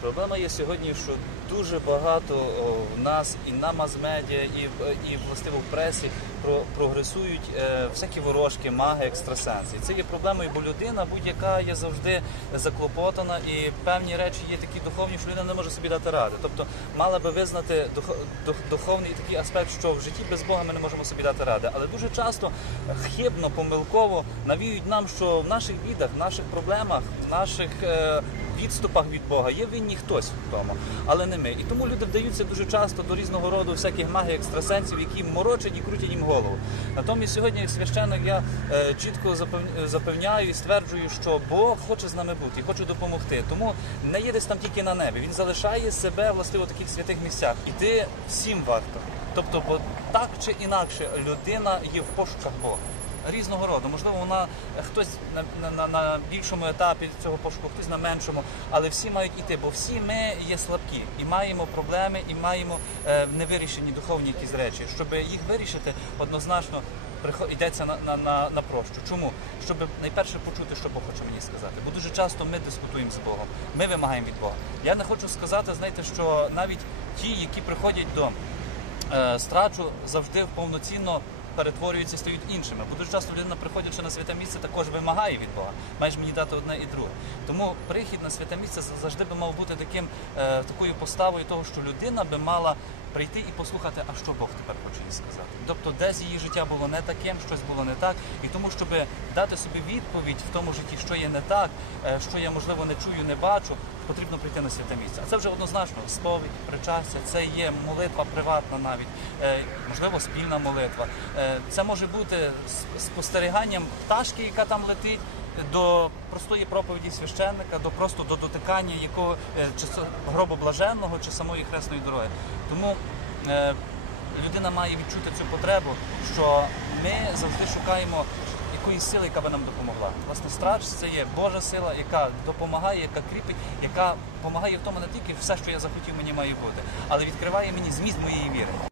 Проблема є сьогодні, що дуже багато в нас і на мас-медіа, і, і властиво в пресі про, прогресують е, всякі ворожки, маги, екстрасенси. І це є проблемою, бо людина будь-яка є завжди заклопотана, і певні речі є такі духовні, що людина не може собі дати ради. Тобто мала би визнати духо- дух- духовний такий аспект, що в житті без Бога ми не можемо собі дати ради. Але дуже часто хибно, помилково навіють нам, що в наших бідах, в наших проблемах, в наших е, відступах від Бога є винні хтось в тому, але не ми. І тому люди вдаються дуже часто до різного роду всяких магій, екстрасенсів, які морочать і крутять їм голову. Натомість сьогодні, як священник, я е, чітко запевняю і стверджую, що Бог хоче з нами бути і хоче допомогти. Тому не є десь там тільки на небі. Він залишає себе властиво в таких святих місцях. Іти всім варто. Тобто, бо так чи інакше людина є в пошуках Бога різного роду. Можливо, вона е, хтось на, на, на, на більшому етапі цього пошуку, хтось на меншому, але всі мають іти, бо всі ми є слабкі і маємо проблеми, і маємо е, невирішені духовні якісь речі. Щоб їх вирішити, однозначно йдеться на, на, на, на прощу. Чому? Щоб найперше почути, що Бог хоче мені сказати. Бо дуже часто ми дискутуємо з Богом, ми вимагаємо від Бога. Я не хочу сказати, знаєте, що навіть ті, які приходять до е, страчу завжди повноцінно перетворюються, стають іншими. Бо дуже часто людина, приходячи на святе місце, також вимагає від Бога. Маєш мені дати одне і друге. Тому прихід на святе місце завжди би мав бути таким е, такою поставою того, що людина би мала прийти і послухати, а що Бог тепер хоче їй сказати. Тобто, десь її життя було не таким, щось було не так, і тому, щоб дати собі відповідь в тому житті, що є не так, е, що я можливо не чую, не бачу, потрібно прийти на святе місце. А це вже однозначно сповідь, причастя, це є молитва приватна навіть, е, можливо, спільна молитва. Е, Це може бути спостеріганням пташки, яка там летить. До простої проповіді священника, до просто до дотикання якого е, чи гробу блаженного, чи самої хресної дороги. Тому е, людина має відчути цю потребу, що ми завжди шукаємо якоїсь сили, яка би нам допомогла. Власне, страч це є Божа сила, яка допомагає, яка кріпить, яка допомагає в тому не тільки все, що я захотів, мені має бути, але відкриває мені зміст моєї віри.